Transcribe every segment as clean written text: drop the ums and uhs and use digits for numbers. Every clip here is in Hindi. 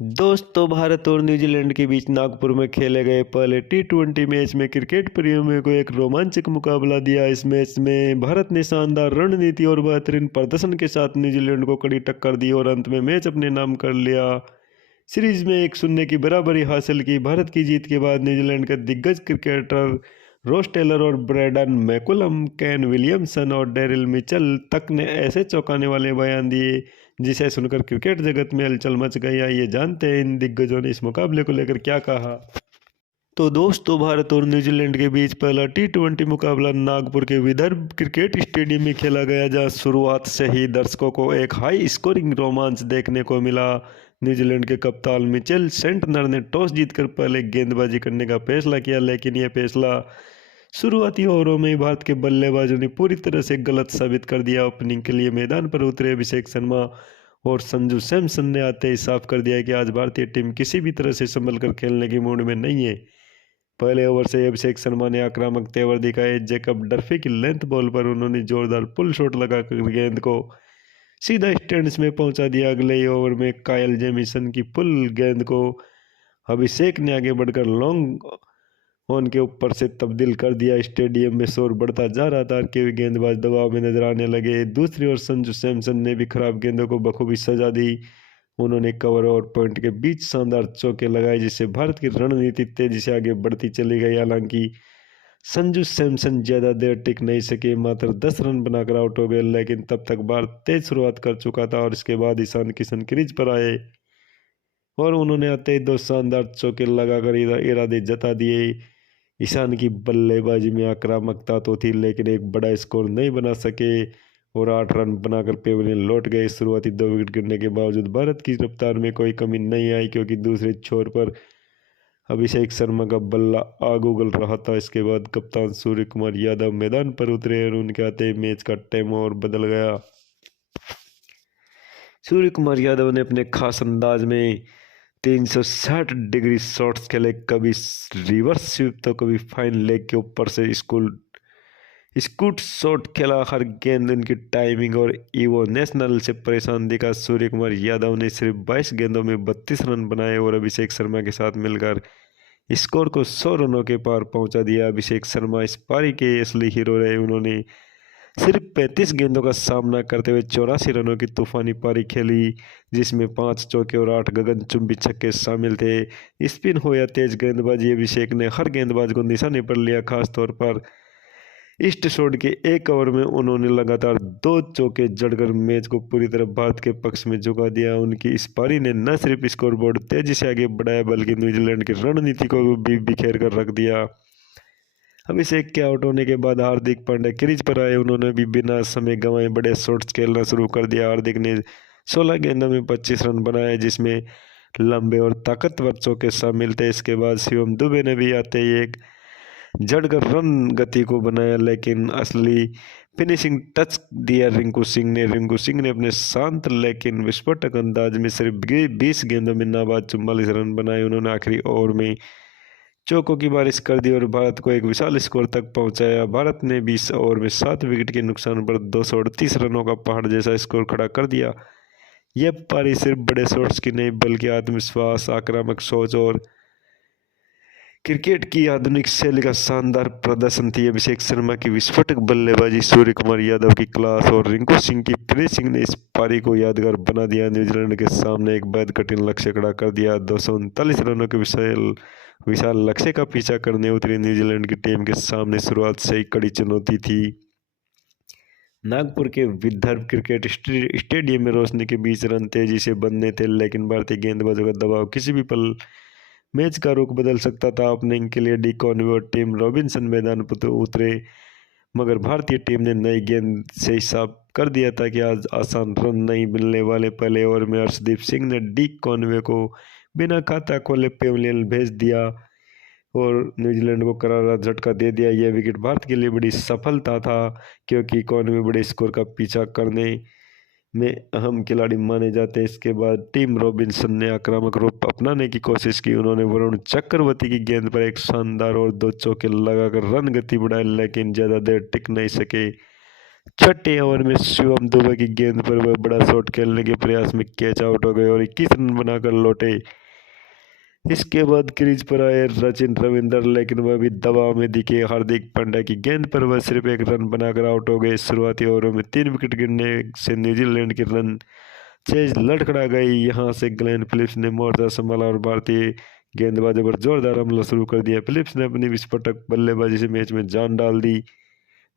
दोस्तों, भारत और न्यूजीलैंड के बीच नागपुर में खेले गए पहले टी20 मैच में क्रिकेट प्रेमियों को एक रोमांचक मुकाबला दिया। इस मैच में भारत ने शानदार रणनीति और बेहतरीन प्रदर्शन के साथ न्यूजीलैंड को कड़ी टक्कर दी और अंत में मैच अपने नाम कर लिया। सीरीज में 1-0 की बराबरी हासिल की। भारत की जीत के बाद न्यूजीलैंड के दिग्गज क्रिकेटर रोस टेलर और ब्रैडन मैकुलम, केन विलियमसन और डेरिल मिचेल तक ने ऐसे चौंकाने वाले बयान दिए जिसे सुनकर क्रिकेट जगत में हलचल मच गई। आइए जानते हैं इन दिग्गजों ने इस मुकाबले को लेकर क्या कहा। तो दोस्तों, भारत और न्यूजीलैंड के बीच पहला टी20 मुकाबला नागपुर के विदर्भ क्रिकेट स्टेडियम में खेला गया, जहां शुरुआत से ही दर्शकों को एक हाई स्कोरिंग रोमांच देखने को मिला। न्यूजीलैंड के कप्तान मिचेल सेंटनर ने टॉस जीतकर पहले गेंदबाजी करने का फैसला किया, लेकिन यह फैसला शुरुआती ओवरों में भारत के बल्लेबाजों ने पूरी तरह से गलत साबित कर दिया। ओपनिंग के लिए मैदान पर उतरे अभिषेक शर्मा और संजू सैमसन ने आते ही साफ कर दिया कि आज भारतीय टीम किसी भी तरह से संभल कर खेलने की मूड में नहीं है। पहले ओवर से अभिषेक शर्मा ने आक्रामक तेवर दिखाए। जैकब डर्फी की लेंथ बॉल पर उन्होंने जोरदार पुल शॉट लगाकर गेंद को सीधा स्टैंड्स में पहुंचा दिया। अगले ही ओवर में कायल जेमिसन की पुल गेंद को अभिषेक ने आगे बढ़कर लॉन्ग ऑन के ऊपर से तब्दील कर दिया। स्टेडियम में शोर बढ़ता जा रहा था, क्योंकि गेंदबाज दबाव में नजर आने लगे। दूसरी ओर संजू सैमसन ने भी खराब गेंदों को बखूबी सजा दी। उन्होंने कवर और पॉइंट के बीच शानदार चौके लगाए, जिससे भारत की रणनीति तेजी से आगे बढ़ती चली गई। हालांकि संजू सैमसन ज्यादा देर टिक नहीं सके, मात्र 10 रन बनाकर आउट हो गए, लेकिन तब तक भारत तेज शुरुआत कर चुका था और इसके बाद ईशान किशन क्रीज पर आए और उन्होंने आते ही 2 शानदार चौके लगाकर इरादे जता दिए। ईशान की बल्लेबाजी में आक्रामकता तो थी, लेकिन एक बड़ा स्कोर नहीं बना सके और 8 रन बनाकर पेविलियन लौट गए। शुरुआती 2 विकेट गिरने के बावजूद भारत की रफ्तार में कोई कमी नहीं आई, क्योंकि दूसरे छोर पर अभिषेक शर्मा का बल्ला आग उगल रहा था। इसके बाद कप्तान सूर्य कुमार यादव मैदान पर उतरे और उनके आते ही मैच का टेम्पो और बदल गया। सूर्य कुमार यादव ने अपने खास अंदाज में 360 डिग्री शॉट्स खेले, कभी रिवर्स स्वीप तो कभी फाइन लेग के ऊपर से स्कूट शॉट खेला। हर गेंद उनकी टाइमिंग और ईवो नेशनल से परेशान दिखा। सूर्य कुमार यादव ने सिर्फ 22 गेंदों में 32 रन बनाए और अभिषेक शर्मा के साथ मिलकर स्कोर को 100 रनों के पार पहुंचा दिया। अभिषेक शर्मा इस पारी के असली हीरो रहे। उन्होंने सिर्फ 35 गेंदों का सामना करते हुए 84 रनों की तूफानी पारी खेली, जिसमें 5 चौके और 8 गगनचुंबी छक्के शामिल थे। स्पिन हो या तेज गेंदबाजी, अभिषेक ने हर गेंदबाज को निशाने पर लिया। खासतौर पर ईस्ट शॉट के 1 ओवर में उन्होंने लगातार 2 चौके जड़कर मैच को पूरी तरह भारत के पक्ष में झुका दिया। उनकी इस पारी ने न सिर्फ स्कोरबोर्ड तेजी से आगे बढ़ाया, बल्कि न्यूजीलैंड की रणनीति को भी बिखेर कर रख दिया। अभिषेक के आउट होने के बाद हार्दिक पांड्या क्रीज पर आए। उन्होंने भी बिना समय गंवाए बड़े शॉट्स खेलना शुरू कर दिया। हार्दिक ने 16 गेंदों में 25 रन बनाए, जिसमें लंबे और ताकतवर चौके शामिल थे। इसके बाद शिवम दुबे ने भी आते ही एक जड़कर रन गति को बनाया, लेकिन असली फिनिशिंग टच दिया रिंकू सिंह ने। रिंकू सिंह ने अपने शांत लेकिन विस्फोटक अंदाज में सिर्फ 20 गेंदों में नाबाद 44 रन बनाए। उन्होंने आखिरी ओवर में चौकों की बारिश कर दी और भारत को एक विशाल स्कोर तक पहुंचाया। भारत ने 20 ओवर में 7 विकेट के नुकसान पर 238 रनों का पहाड़ जैसा स्कोर खड़ा कर दिया। यह पारी सिर्फ बड़े शॉट्स की नहीं, बल्कि आत्मविश्वास, आक्रामक सोच और क्रिकेट की आधुनिक शैली का शानदार प्रदर्शन थी। अभिषेक शर्मा की विस्फोटक बल्लेबाजी, सूर्य कुमार यादव की क्लास और रिंकू सिंह की फिनिशिंग ने इस पारी को यादगार बना दिया। न्यूजीलैंड के सामने एक बेहद कठिन लक्ष्य खड़ा कर दिया। 239 रनों के विशाल लक्ष्य का पीछा करने उतरी न्यूजीलैंड की टीम के सामने शुरुआत से ही कड़ी चुनौती थी। नागपुर के विदर्भ क्रिकेट स्टेडियम में रोशनी के बीच रन तेजी से बनने थे, लेकिन भारतीय गेंदबाजों का दबाव किसी भी पल मैच का रुख बदल सकता था। ओपनिंग के लिए डी कॉनवे और टिम रॉबिन्सन मैदान पर उतरे, मगर भारतीय टीम ने नई गेंद से ही साफ कर दिया था कि आज आसान रन नहीं मिलने वाले। पहले ओवर में अर्शदीप सिंह ने डी कॉनवे को बिना खाता खोले पेविलियन भेज दिया और न्यूजीलैंड को करारा झटका दे दिया। यह विकेट भारत के लिए बड़ी सफलता था, क्योंकि कॉनवे बड़े स्कोर का पीछा करने में अहम खिलाड़ी माने जाते हैं। इसके बाद टीम रॉबिन्सन ने आक्रामक रूप अपनाने की कोशिश की। उन्होंने वरुण चक्रवर्ती की गेंद पर एक शानदार और 2 चौके लगाकर रन गति बढ़ाई, लेकिन ज़्यादा देर टिक नहीं सके। छठे ओवर में शिवम दुबे की गेंद पर वह बड़ा शॉट खेलने के प्रयास में कैच आउट हो गए और 21 रन बनाकर लौटे। इसके बाद क्रीज पर आए सचिन रविंद्र, लेकिन वह भी दबाव में दिखे। हार्दिक पांड्या की गेंद पर वह सिर्फ एक रन बनाकर आउट हो गए। शुरुआती ओवरों में 3 विकेट गिरने से न्यूजीलैंड की रन चेज लड़खड़ा गई। यहां से ग्लेन फिलिप्स ने मोर्चा संभाला और भारतीय गेंदबाजों पर जोरदार हमला शुरू कर दिया। फिलिप्स ने अपनी विस्फोटक बल्लेबाजी से मैच में जान डाल दी।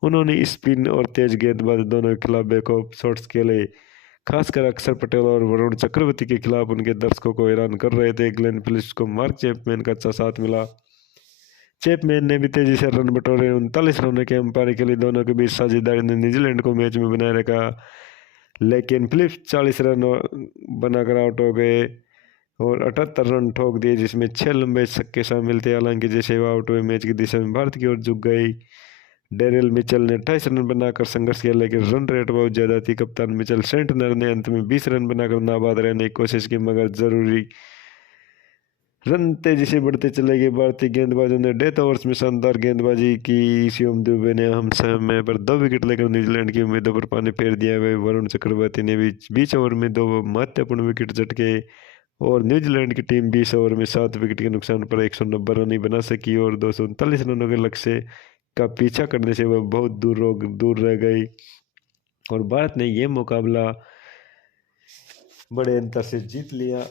उन्होंने स्पिन और तेज गेंदबाजी दोनों के खिलाफ बेखौफ शॉट्स खेले। खासकर अक्षर पटेल और वरुण चक्रवर्ती के खिलाफ उनके दर्शकों को हैरान कर रहे थे। ग्लेन फिलिप्स को मार्क चैपमैन का अच्छा साथ मिला। चैपमैन ने भी तेजी से रन बटोरे। 39 रनों के अंपायर के लिए दोनों के बीच साझेदारी ने न्यूजीलैंड को मैच में बनाए रखा, लेकिन फिलिप्स 40 रन बनाकर आउट हो गए और 78 रन ठोक दिए, जिसमें 6 लंबे छक्के शामिल थे। हालांकि जैसे वो आउट हुए, मैच की दिशा में भारत की ओर झुक गई। डेरिल मिचेल ने 28 रन बनाकर संघर्ष किया, लेकिन रन रेट बहुत ज्यादा थी। कप्तान मिचेल सेंटनर ने अंत में 20 रन बनाकर नाबाद रहने की कोशिश की, मगर जरूरी रन तेजी से बढ़ते चले गए। भारतीय गेंदबाजों ने डेथ ओवर्स में शानदार गेंदबाजी की। शिवम दुबे ने हम समय पर 2 विकेट लेकर न्यूजीलैंड की उम्मीदों पर पानी फेर दिया। वह वरुण चक्रवर्ती ने भी 20 ओवर में 2 महत्वपूर्ण विकेट झटके और न्यूजीलैंड की टीम 20 ओवर में 7 विकेट के नुकसान पर 190 रन ही बना सकी और 239 रनों के लक्ष्य का पीछा करने से वह बहुत दूर रह गई और भारत ने यह मुकाबला बड़े अंतर से जीत लिया।